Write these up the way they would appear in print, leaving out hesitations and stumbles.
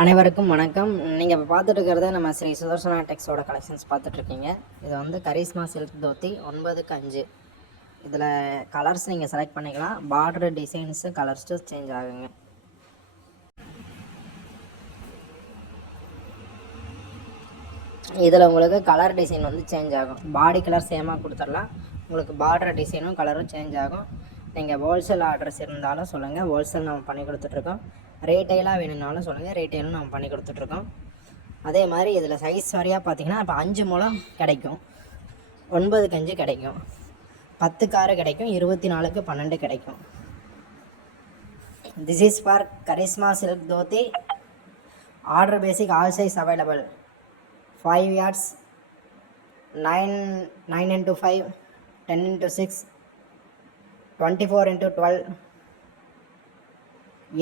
அனைவருக்கும் வணக்கம். நீங்கள் இப்போ பார்த்துட்டு இருக்கிறது நம்ம ஸ்ரீ சுதர்சனா டெக்ஸோட கலெக்ஷன்ஸ் பார்த்துட்ருக்கீங்க. இது வந்து கரிஸ்மா சில்க் தோத்தி 9/5. இதில் கலர்ஸ் நீங்கள் செலக்ட் பண்ணிக்கலாம். பார்டர் டிசைன்ஸு கலர்ஸு சேஞ்ச் ஆகுங்க. இதில் உங்களுக்கு கலர் டிசைன் வந்து சேஞ்ச் ஆகும். பாடி கலர் சேமாக கொடுத்துடலாம். உங்களுக்கு பார்டர் டிசைனும் கலரும் சேஞ்ச் ஆகும். நீங்கள் ஹோல்சேல் ஆர்டர்ஸ் இருந்தாலும் சொல்லுங்கள், ஹோல்சேல் நம்ம பண்ணி கொடுத்துட்ருக்கோம். ரீட்டெயிலாக வேணும்னாலும் சொல்லுங்கள், ரீட்டெயிலும் நம்ம பண்ணி கொடுத்துட்ருக்கோம். அதே மாதிரி இதில் சைஸ் வரையாக பார்த்தீங்கன்னா இப்போ 5 முழம் கிடைக்கும், 9/5 கிடைக்கும், 10 காரு கிடைக்கும், 24க்கு 12 கிடைக்கும். This is for charisma silk dhoti. Order basic, all size available. 5 yards, 9x5, 10x6, 24x12.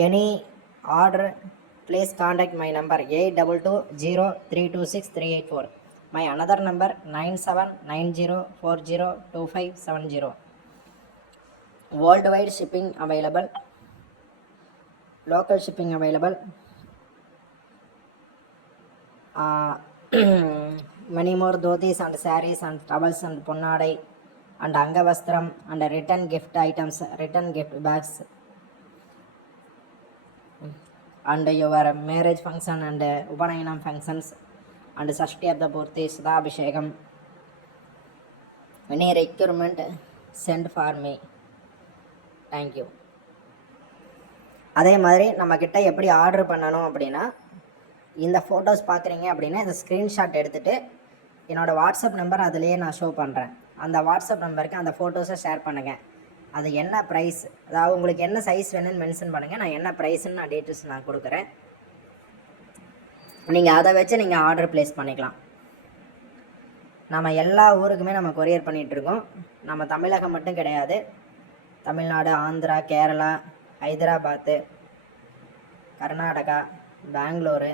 Any order, please contact my number 8220326384. My another number 9790402570. Worldwide shipping available, local shipping available. Many more dhotis and sarees and towels and ponnadai and angavastram and return gift items, return gift bags, and your marriage function and Upanayana functions and Sashti of the Purti, Sadabhishekam. Any requirement, send for me. Thank you. அதே மாதிரி நம்மக்கிட்ட எப்படி order பண்ணணும் அப்படின்னா, இந்த photos பார்க்குறீங்க அப்படின்னா இந்த ஸ்க்ரீன்ஷாட் எடுத்துகிட்டு என்னோடய வாட்ஸ்அப் நம்பர் அதிலேயே நான் ஷோ பண்ணுறேன். அந்த வாட்ஸ்அப் நம்பருக்கு அந்த ஃபோட்டோஸை ஷேர் பண்ணுங்கள். அது என்ன ப்ரைஸ், அதாவது உங்களுக்கு என்ன சைஸ் வேணும்னு மென்ஷன் பண்ணுங்கள். நான் என்ன ப்ரைஸ்ன்னு நான் டீட்டெயில்ஸ் நான் கொடுக்குறேன். நீங்கள் அதை வச்சு நீங்கள் ஆர்டர் ப்ளேஸ் பண்ணிக்கலாம். நம்ம எல்லா ஊருக்குமே நம்ம கொரியர் பண்ணிகிட்ருக்கோம். நம்ம தமிழகம் மட்டும் கிடையாது, தமிழ்நாடு, ஆந்திரா, கேரளா, ஹைதராபாத்து, கர்நாடகா, பெங்களூரு,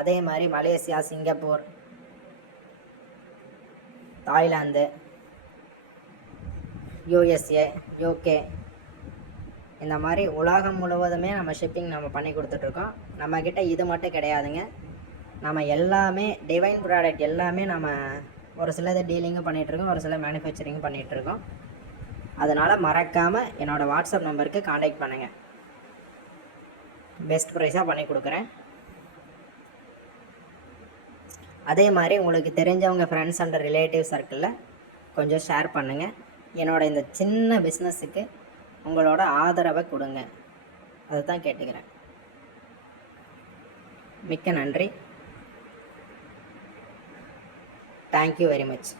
அதே மாதிரி Malaysia, Singapore, Thailand, USA, UK, இந்த மாதிரி உலகம் முழுவதுமே நம்ம ஷிப்பிங் நம்ம பண்ணி கொடுத்துட்ருக்கோம். நம்மக்கிட்ட இது மட்டும் கிடையாதுங்க. நம்ம எல்லாமே டிவைன் ப்ராடக்ட் எல்லாமே நம்ம ஒரு சிலது டீலிங்கும் பண்ணிகிட்ருக்கோம், ஒரு சில மேனுஃபேக்சரிங்கும் பண்ணிகிட்ருக்கோம். அதனால் மறக்காமல் என்னோடய வாட்ஸ்அப் நம்பருக்கு காண்டாக்ட் பண்ணுங்கள். பெஸ்ட் ப்ரைஸாக பண்ணி கொடுக்குறேன். அதே மாதிரி உங்களுக்கு தெரிஞ்சவங்க ஃப்ரெண்ட்ஸ் அண்ட் ரிலேட்டிவ் சர்க்கிளில் கொஞ்சம் ஷேர் பண்ணுங்கள். என்னோடய இந்த சின்ன பிஸ்னஸுக்கு உங்களோட ஆதரவை கொடுங்க, அதுதான் கேட்டுக்கிறேன். மிக்க நன்றி. Thank you very much.